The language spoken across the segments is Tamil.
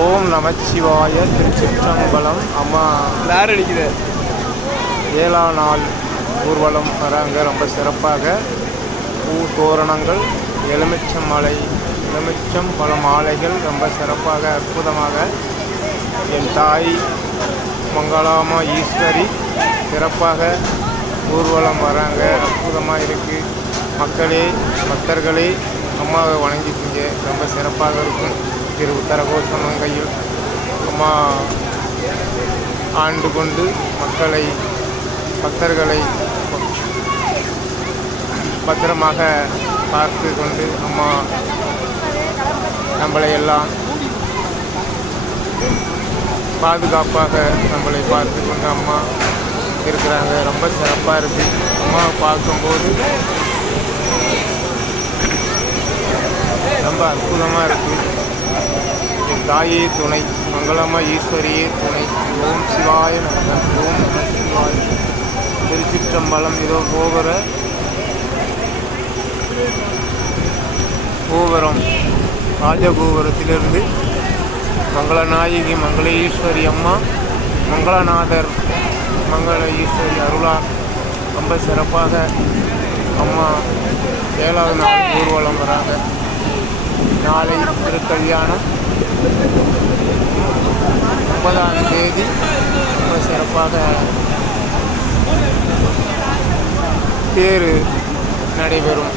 ஓம் நமச்சிவாய. திருச்சிற்றம்பலம். அம்மா லார் அடிக்குது. 7ஆம் நாள் ஊர்வலம் வராங்க. ரொம்ப சிறப்பாக பூ தோரணங்கள், எலுமிச்சம் மாலை, எலுமிச்சம் பல மாலைகள் ரொம்ப சிறப்பாக அற்புதமாக என் தாய் மங்களாமா ஈஸ்வரி சிறப்பாக ஊர்வலம் வராங்க. அற்புதமாக இருக்குது. மக்களே, பக்தர்களே, அம்மாவை வணங்கிக்கிங்க. ரொம்ப சிறப்பாக இருக்கும். திரு உத்தரகோசம் கையில் அம்மா ஆண்டு கொண்டு மக்களை, பக்தர்களை பத்திரமாக பார்த்து கொண்டு அம்மா நம்மளை எல்லாம் பாதுகாப்பாக நம்மளை பார்த்து கொண்டு அம்மா இருக்கிறாங்க. ரொம்ப சிறப்பாக இருக்குது. அம்மாவை பார்க்கும்போது ரொம்ப அற்புதமாக இருக்குது. என் தாயே துணை, மங்களம்மா ஈஸ்வரியே துணை. ஓம் சிவாய நமக. ஓம் நம சிவாய. திருச்சிற்றம்பலம். இதோ கோபுரம், ராஜகோபுரத்திலிருந்து மங்களநாயகி மங்கள ஈஸ்வரி அம்மா, மங்களநாதர் மங்கள ஈஸ்வரி அருளார் ரொம்ப சிறப்பாக அம்மா 7ஆவது நாள் ஊர்வலம் வராங்க. நாளை திருக்கல்யாணம் 9ஆம் தேதி ரொம்ப சிறப்பாக தேர் நடைபெறும்.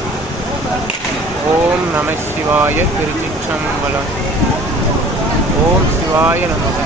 ஓம் நம சிவாய. திருச்சிற்றம்பலம். ஓம் சிவாய நமக.